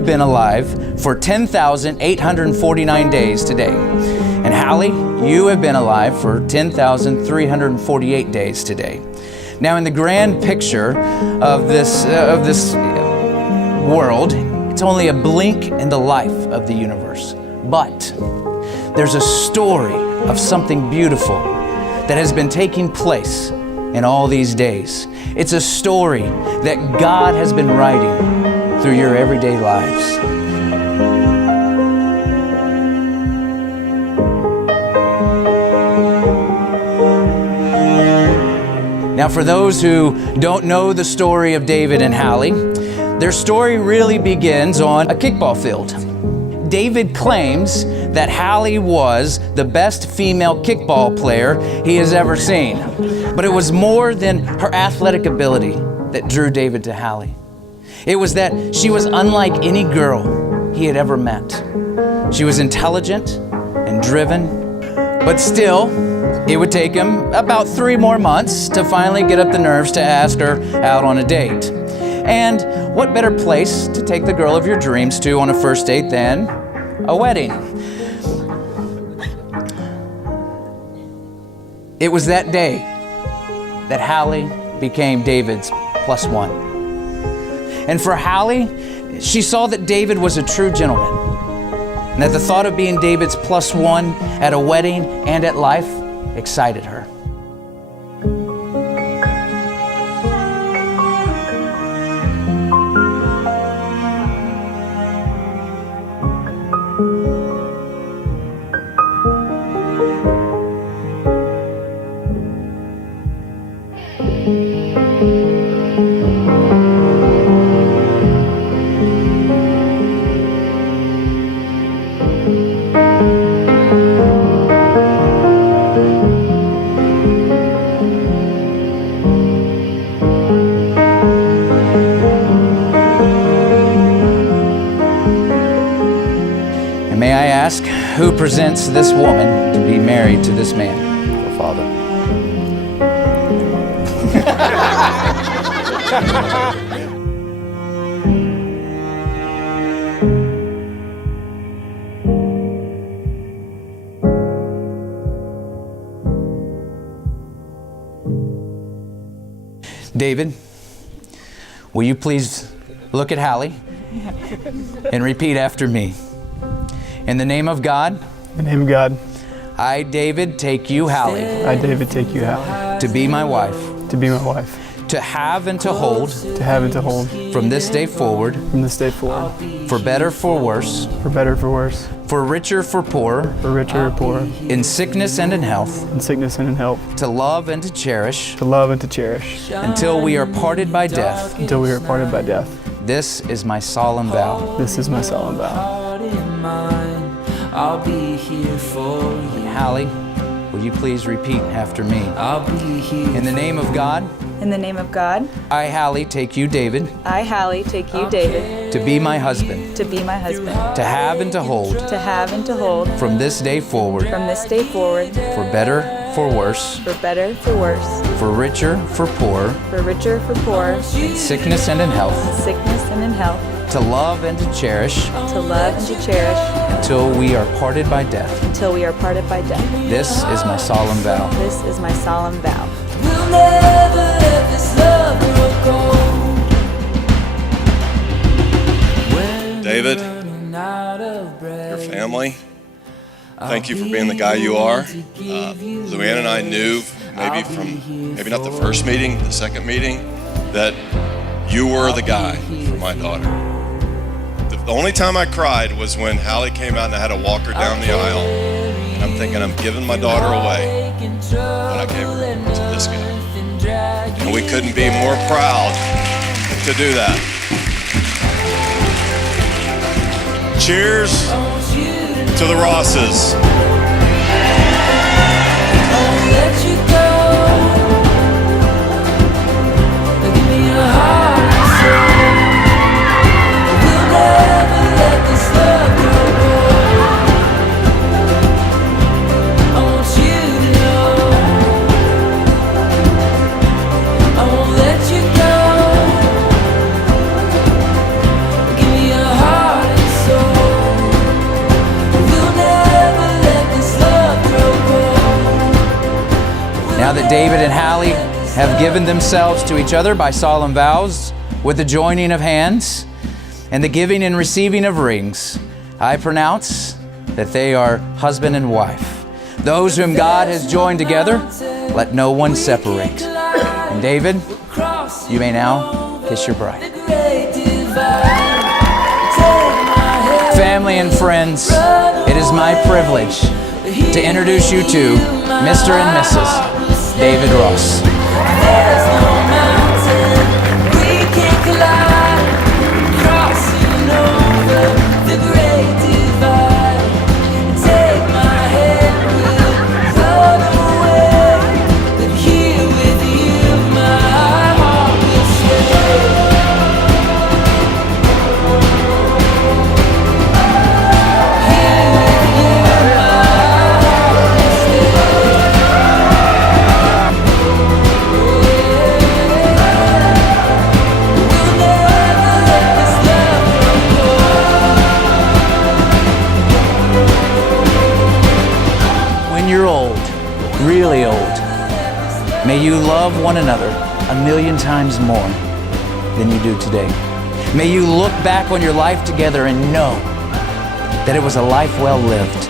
have been alive for 10,849 days today. And Hallie, you have been alive for 10,348 days today. Now, in the grand picture of this world, it's only a blink in the life of the universe. But there's a story of something beautiful that has been taking place in all these days. It's a story that God has been writing through your everyday lives. Now, for those who don't know the story of David and Hallie, their story really begins on a kickball field. David claims that Hallie was the best female kickball player he has ever seen. But it was more than her athletic ability that drew David to Hallie. It was that she was unlike any girl he had ever met. She was intelligent and driven, but still, it would take him about 3 more months to finally get up the nerves to ask her out on a date. And what better place to take the girl of your dreams to on a first date than a wedding? It was that day that Hallie became David's +1. And for Hallie, she saw that David was a true gentleman, and that the thought of being David's +1 at a wedding and at life excited her. May I ask, who presents this woman to be married to this man? Her father. David, will you please look at Hallie and repeat after me? In the name of God. In the name of God. I, David, take you, Hallie. I, David, take you, Hallie. To be my wife. To be my wife. To have and to hold. To have and to hold. From this day forward. From this day forward. For better, for worse. For better, for worse. For richer, for poorer. For richer, or poorer. In sickness and in health. In sickness and in health. To love and to cherish. To love and to cherish. Until we are parted by death. Until we are parted by death. This is my solemn vow. This is my solemn vow. I'll be here for you. Hallie, will you please repeat after me? I'll be here. In the name of God. In the name of God. I, Hallie, take you, David. I, Hallie, take you, David. To be my husband. To be my husband. To have and to hold. To have and to hold. From this day forward. From this day forward. For better, for worse. For better, for worse. For richer, for poorer. For richer, for poorer. In sickness and in health. In sickness and in health. To love and to cherish. To love and to cherish. Until we are parted by death. Until we are parted by death. This is my solemn vow. This is my solemn vow. We'll never let this love grow cold. David, your family, thank you for being the guy you are. Juliane and I knew, maybe not the first meeting, the second meeting, that you were the guy for my daughter. The only time I cried was when Hallie came out and I had to walk her down the aisle. And I'm thinking, I'm giving my daughter away, but I gave her to this guy. And we couldn't be more proud to do that. Cheers to the Rosses. Heart Now that David and Hallie have given themselves to each other by solemn vows, with the joining of hands and the giving and receiving of rings, I pronounce that they are husband and wife. Those whom God has joined together, let no one separate. And David, you may now kiss your bride. Family and friends, it is my privilege to introduce you to Mr. and Mrs. David Ross. There's no mountain we can't climb, crossing over the great divide. Take my hand, we'll run away, but here with you my heart will stay. Here with you my heart will stay. When you're old, really old, may you love one another 1,000,000 times more than you do today. May you look back on your life together and know that it was a life well lived.